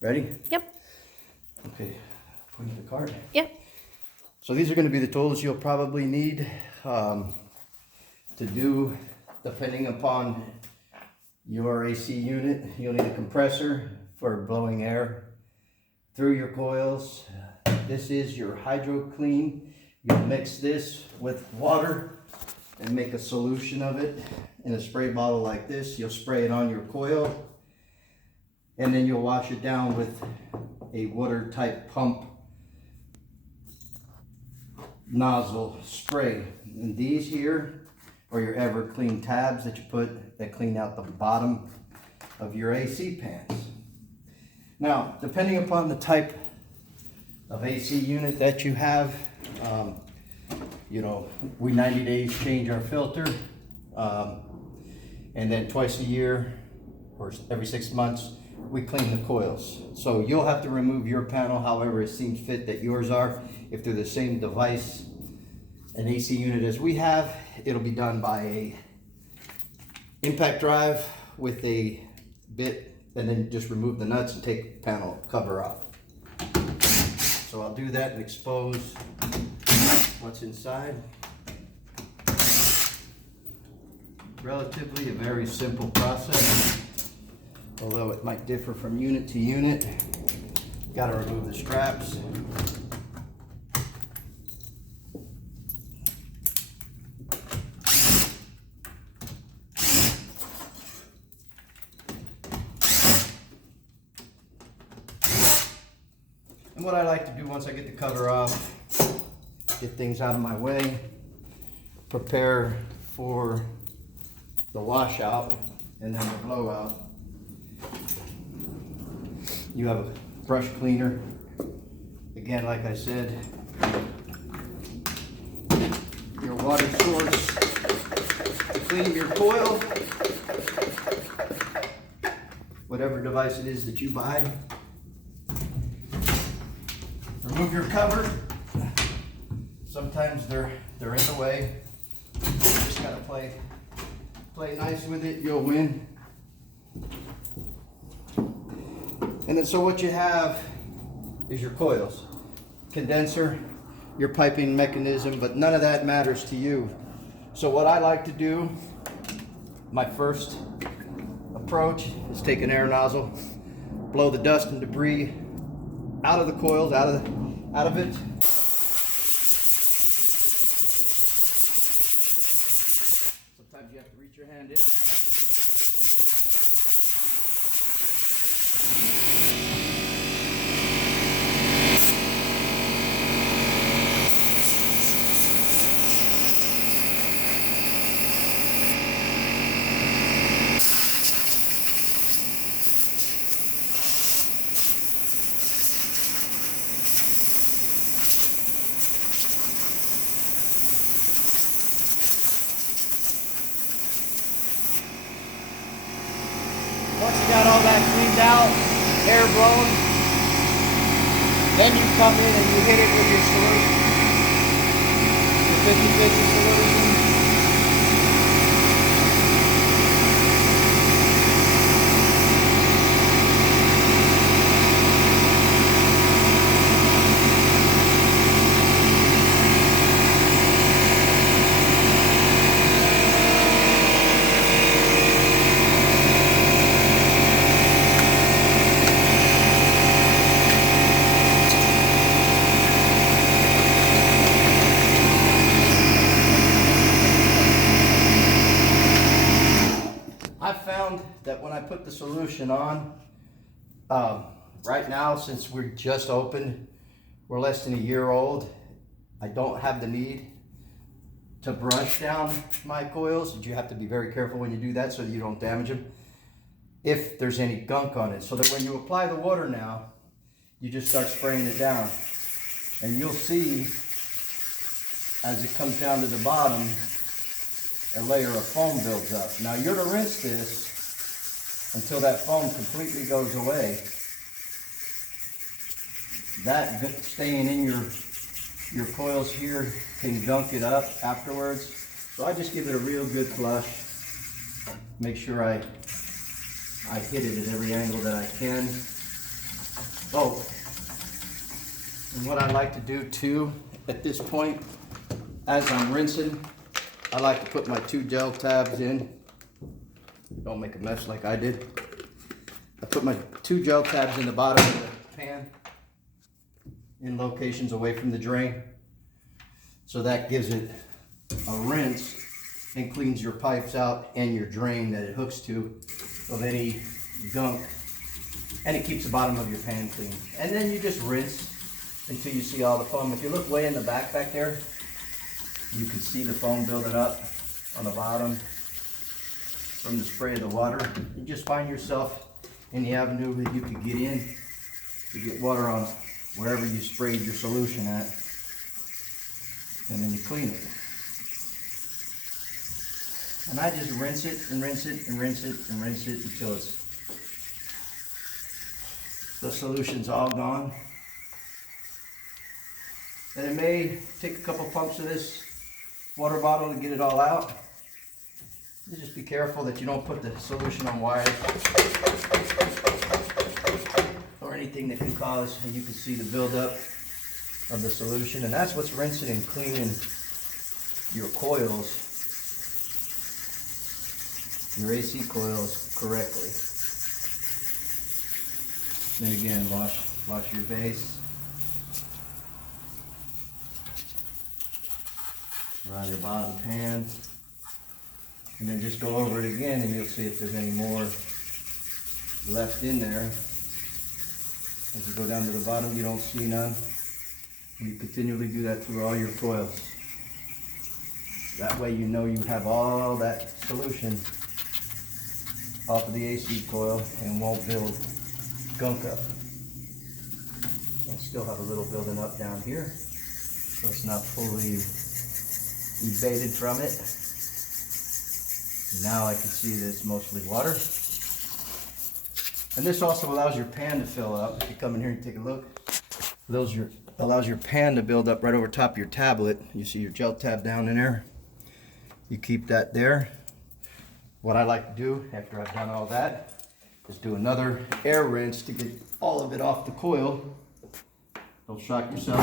Ready? Yep. Okay, put in the card. Yep. So these are going to be the tools you'll probably need to do, depending upon your AC unit. You'll need a compressor for blowing air through your coils. This is your hydro clean. You'll mix this with water and make a solution of it in a spray bottle like this. You'll spray it on your coil, and then you'll wash it down with a water type pump nozzle spray. And these here are your ever clean tabs that you put that clean out the bottom of your AC pans. Now, depending upon the type of AC unit that you have, you know, we 90 days change our filter, and then twice a year or every 6 months we clean the coils. So you'll have to remove your panel however it seems fit that yours are. If they're the same device, an AC unit as we have, it'll be done by a impact drive with a bit, and then just remove the nuts and take the panel cover off. So I'll do that and expose what's inside. Relatively a very simple process, although it might differ from unit to unit. Got to remove the straps. And what I like to do once I get the cover off, get things out of my way, prepare for the washout and then the blowout. You have a brush cleaner. Again, like I said, your water source to clean your coil, whatever device it is that you buy. Remove your cover. Sometimes they're in the way. You just gotta play nice with it, you'll win. And then so what you have is your coils, condenser, your piping mechanism, but none of that matters to you. So what I like to do, my first approach is take an air nozzle, blow the dust and debris out of the coils, out of it. Sometimes you have to reach your hand in there. Once you got all that cleaned out, air blown, then you come in and you hit it with your solution, your 50-50 solution. I found that when I put the solution on, right now, since we're just opened, we're less than a year old, I don't have the need to brush down my coils. You have to be very careful when you do that so you don't damage them if there's any gunk on it. So that when you apply the water now, you just start spraying it down. And you'll see as it comes down to the bottom, a layer of foam builds up. Now you're to rinse this until that foam completely goes away. That staying in your coils here can gunk it up afterwards. So I just give it a real good flush. Make sure I hit it at every angle that I can. Oh, and what I like to do too at this point, as I'm rinsing, I like to put my 2 gel tabs in. Don't make a mess like I did. I put my 2 gel tabs in the bottom of the pan in locations away from the drain. So that gives it a rinse and cleans your pipes out and your drain that it hooks to of any gunk. And it keeps the bottom of your pan clean. And then you just rinse until you see all the foam. If you look way in the back there, you can see the foam building up on the bottom from the spray of the water. You just find yourself in the avenue that you can get in to get water on wherever you sprayed your solution at. And then you clean it. And I just rinse it and rinse it and rinse it and rinse it until the solution's all gone. And it may take a couple pumps of this water bottle to get it all out. You just be careful that you don't put the solution on wires or anything that can cause, and you can see the buildup of the solution. And that's what's rinsing and cleaning your coils, your AC coils correctly. Then again, wash your base around your bottom pan, and then just go over it again, and you'll see if there's any more left in there. As you go down to the bottom, you don't see none. And you continually do that through all your coils. That way you know you have all that solution off of the AC coil and won't build gunk up. And still have a little building up down here, so it's not fully evaded from it. Now I can see that it's mostly water. And this also allows your pan to fill up. If you come in here and take a look, allows your pan to build up right over top of your tablet. You see your gel tab down in there. You keep that there. What I like to do after I've done all that is do another air rinse to get all of it off the coil. Don't shock yourself.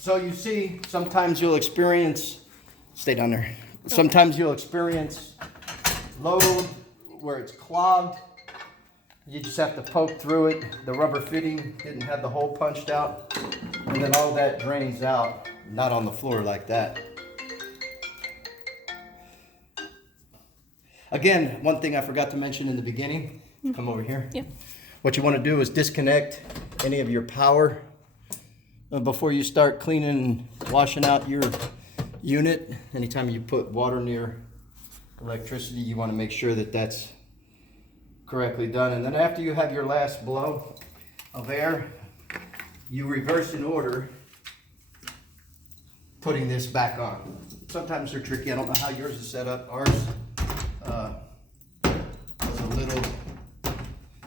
So you see, sometimes you'll experience, stay down there. Sometimes you'll experience load where it's clogged. You just have to poke through it. The rubber fitting didn't have the hole punched out. And then all that drains out, not on the floor like that. Again, one thing I forgot to mention in the beginning, come over here. Yeah. What you want to do is disconnect any of your power before you start cleaning and washing out your unit. Anytime you put water near electricity, you want to make sure that that's correctly done. And then after you have your last blow of air, you reverse in order putting this back on. Sometimes they're tricky. I don't know how yours is set up. Ours was a little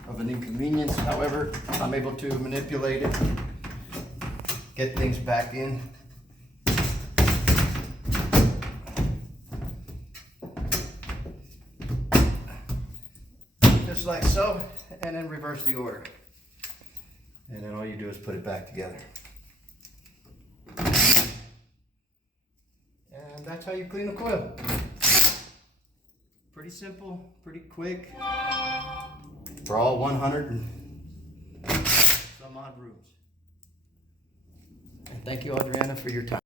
of an inconvenience. However, I'm able to manipulate it, get things back in. Just like so, and then reverse the order. And then all you do is put it back together. And that's how you clean a coil. Pretty simple, pretty quick, for all 100 and some odd rooms. Thank you, Adriana, for your time.